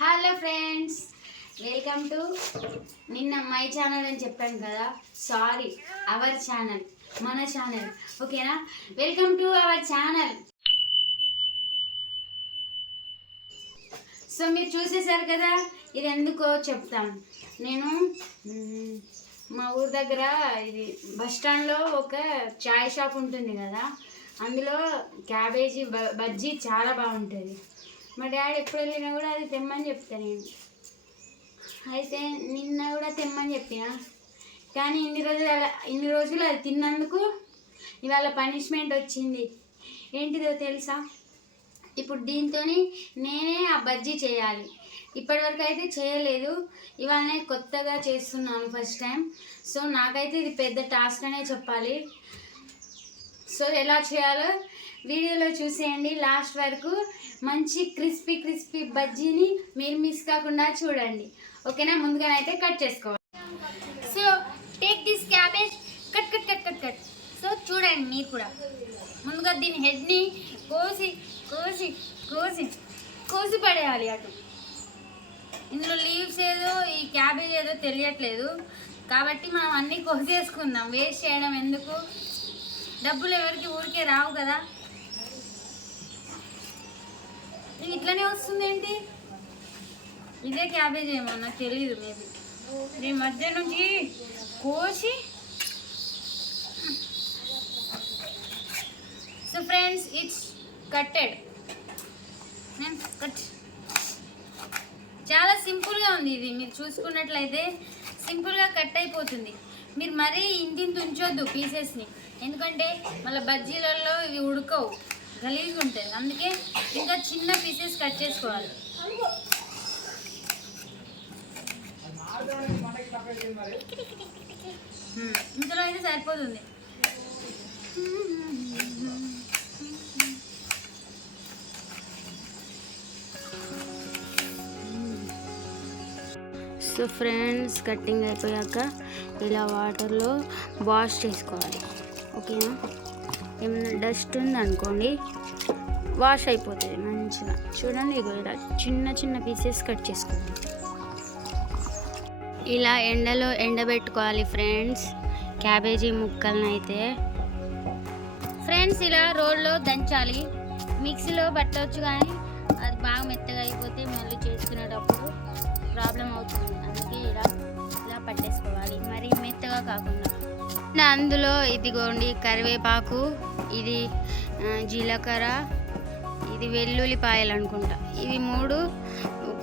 Hello friends, welcome to నిన్న my channel అని చెప్పాను కదా. సారీ, అవర్ ఛానల్, మన ఛానల్. ఓకేనా? Welcome to our channel. So మీరు చూసేసారు కదా, ఇది ఎందుకో చెప్తాను. నేను మా ఊరి దగ్గర ఇది బస్ స్టాండ్లో ఒక చాయ్ షాప్ ఉంటుంది కదా, అందులో క్యాబేజీ బజ్జీ చాలా బాగుంటుంది. మా డాడీ ఎప్పుడు వెళ్ళినా కూడా అది తెమ్మని చెప్తాను నేను. అయితే నిన్న కూడా తెమ్మని చెప్పిన, కానీ ఇన్ని రోజులు అది తిన్నందుకు ఇవాళ పనిష్మెంట్ వచ్చింది. ఏంటిదో తెలుసా? ఇప్పుడు దీంతో నేనే ఆ బజ్జీ చేయాలి. ఇప్పటివరకు అయితే చేయలేదు, ఇవాళనే కొత్తగా చేస్తున్నాను ఫస్ట్ టైం. సో నాకైతే ఇది పెద్ద టాస్క్ అనే చెప్పాలి. సో ఎలా చేయాలో వీడియోలో చూసేయండి లాస్ట్ వరకు. మంచి క్రిస్పీ బజ్జీని మీరు మిస్ కాకుండా చూడండి. ఓకేనా? ముందుగానైతే కట్ చేసుకోవాలి. So take this cabbage, cut cut cut cut cut. So చూడండి మీరు కూడా. ముందుగా దీని హెడ్ని కోసి కోసి కోసి కోసి పడేయాలి అటు. ఇందులో లీవ్స్ ఏదో ఈ క్యాబేజ్ ఏదో తెలియట్లేదు, కాబట్టి మనం అన్నీ కోసేసుకుందాం. వేస్ట్ చేయడం ఎందుకు? డబ్బులు ఎవరికి ఊరికే రావు కదా. నీకు ఇట్లనే వస్తుంది ఏంటి? ఇదే క్యాబేజ్ ఏమో నాకు తెలీదు. మేబీ దీని మధ్య నుంచి కోసి. So friends, it's కట్టెడ్. కట్ చాలా సింపుల్గా ఉంది ఇది. మీరు చూసుకున్నట్లయితే సింపుల్గా కట్ అయిపోతుంది. మీరు మరీ ఇంటిని ఉంచొద్దు పీసెస్ని, ఎందుకంటే మళ్ళీ బజ్జీలలో ఇవి ఉడకవు, గలీజ్గా ఉంటుంది. అందుకే ఇంకా చిన్న పీసెస్ కట్ చేసుకోవాలి. ఇందులో అయితే సరిపోతుంది. సో ఫ్రెండ్స్, కట్టింగ్ అయిపోయాక ఇలా వాటర్లో వాష్ చేసుకోవాలి. ఓకేనా? ఏమైనా డస్ట్ ఉందనుకోండి, వాష్ అయిపోతుంది మంచిగా. చూడండి, ఇలా చిన్న చిన్న పీసెస్ కట్ చేసుకోవాలి. ఇలా ఎండలో ఎండబెట్టుకోవాలి ఫ్రెండ్స్ క్యాబేజీ ముక్కలను అయితే. ఫ్రెండ్స్, ఇలా రోడ్లో దంచాలి. మిక్సీలో పట్టవచ్చు, కానీ అది బాగా మెత్తగా అయిపోతే మళ్ళీ చేసుకునేటప్పుడు ప్రాబ్లం అవుతుంది. అందుకే ఇలా పట్టేసుకోవాలి, మరి మెత్తగా కాకుండా. అందులో ఇదిగోండి కరివేపాకు, ఇది జీలకర్ర, ఇది వెల్లుల్లిపాయలు అనుకుంటా. ఇవి 3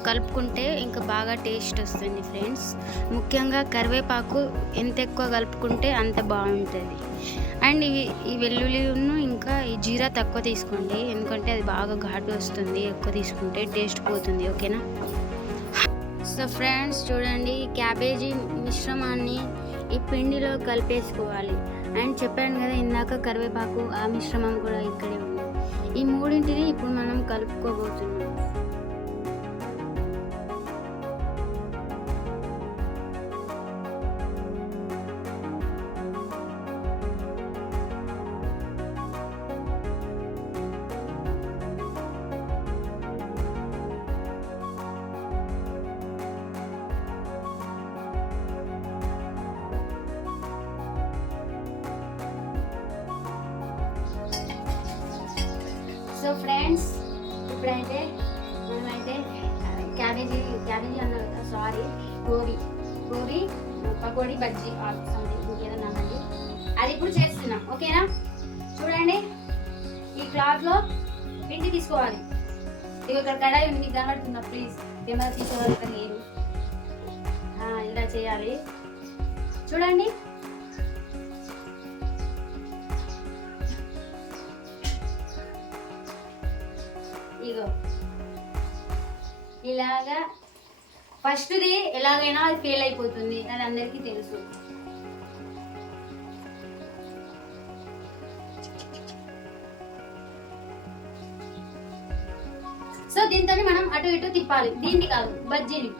కలుపుకుంటే ఇంకా బాగా టేస్ట్ వస్తుంది ఫ్రెండ్స్. ముఖ్యంగా కరివేపాకు ఎంత ఎక్కువ కలుపుకుంటే అంత బాగుంటుంది. అండ్ ఈ వెల్లుల్లిను ఇంకా ఈ జీరా తక్కువ తీసుకోండి, ఎందుకంటే అది బాగా ఘాటు వస్తుంది. ఎక్కువ తీసుకుంటే టేస్ట్ పోతుంది. ఓకేనా? సో ఫ్రెండ్స్ చూడండి, క్యాబేజీ మిశ్రమాన్ని ఈ పిండిలో కలిపేసుకోవాలి. అండ్ చెప్పాను కదా ఇందాక కరివేపాకు, ఆ మిశ్రమం కూడా ఇక్కడే ఉంది. ఈ 3టిని ఇప్పుడు మనం కలుపుకోబోతున్నాం. సో ఫ్రెండ్స్, ఇప్పుడైతే మనమైతే క్యాబేజీ అన్నారు కదా, sorry, gobi pakoda bajji or something ఇంకేదన్నా అన్నది, అది ఇప్పుడు చేస్తున్నాం. ఓకేనా? చూడండి, ఈ క్లాత్లో పిండి తీసుకోవాలి. ఇక ఇక్కడ కడాయి ఉంది, మీకు కనబడుతుందా? ప్లీజ్ కెమెరా తీసుకోవాలి మీరు. ఇలా చేయాలి. చూడండి, ఇగో ఇలాగా. ఫస్ట్ది ఎలాగైనా అది ఫెయిల్ అయిపోతుంది, అది అందరికీ తెలుసు. సో దీంతో మనం అటు ఇటు తిప్పాలి. దీన్ని కాదు, బజ్జీని.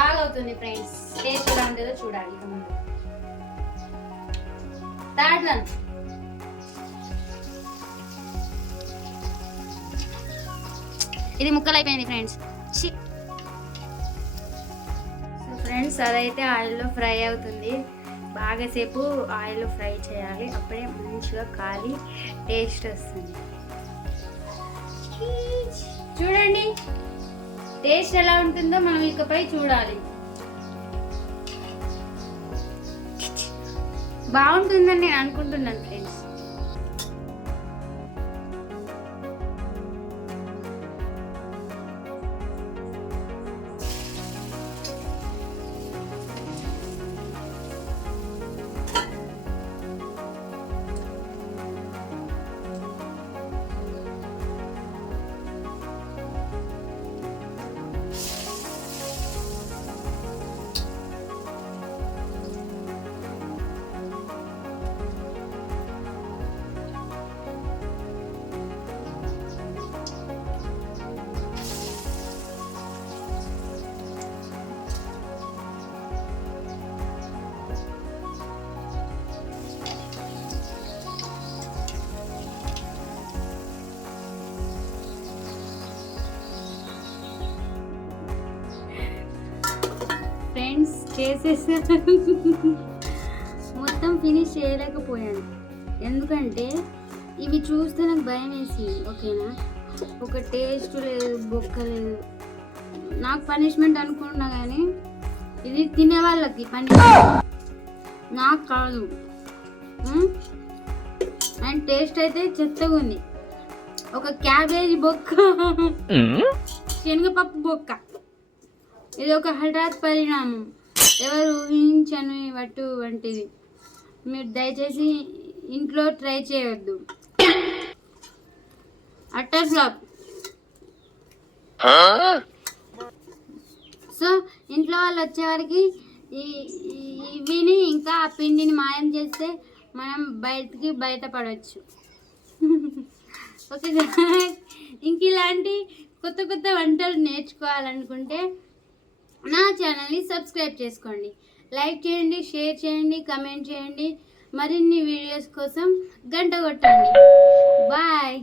బాగా అవుతుంది ఫ్రెండ్స్. టేస్ట్ ఎలా ఉంటుందో చూడాలి. థర్డ్ వన్, ఇది ముక్కలు అయిపోయింది ఫ్రెండ్స్. సో ఫ్రెండ్స్ అదైతే ఆయిల్లో ఫ్రై అవుతుంది. బాగాసేపు ఆయిల్లో ఫ్రై చేయాలి, అప్పుడే మంచిగా కాలి టేస్ట్ వస్తుంది. చూడండి టేస్ట్ ఎలా ఉంటుందో మనం ఇకపై చూడాలి. బాగుంటుందని నేను అనుకుంటున్నాను ఫ్రెండ్స్. ఫ్రెండ్స్ చేసేసాను, మొత్తం ఫినిష్ చేయలేకపోయాను ఎందుకంటే ఇవి చూస్తే నాకు భయం వేసింది. ఓకేనా, ఒక టేస్ట్ లేదు, బొక్క లేదు. నాకు పనిష్మెంట్ అనుకున్నా కానీ ఇది తినే వాళ్ళకి పనిష్మెంట్, నాకు కాదు. అండ్ టేస్ట్ అయితే చెత్తగా ఉంది. ఒక క్యాబేజీ బొక్క, శనగపప్పు బొక్క. ఇది ఒక హఠాత్ పరిణామం, ఎవరు ఊహించని వంటిది. మీరు దయచేసి ఇంట్లో ట్రై చేయవద్దు. Utter flop. సో ఇంట్లో వాళ్ళు వచ్చేవారికి ఇవిని ఇంకా ఆ పిండిని మాయం చేస్తే మనం బయటపడవచ్చు. ఓకే, ఇంక ఇలాంటి కొత్త కొత్త వంటలు నేర్చుకోవాలనుకుంటే నా ఛానల్ని సబ్స్క్రైబ్ చేసుకోండి, లైక్ చేయండి, షేర్ చేయండి, కమెంట్ చేయండి. మరిన్ని వీడియోస్ కోసం గంట కొట్టండి. బాయ్.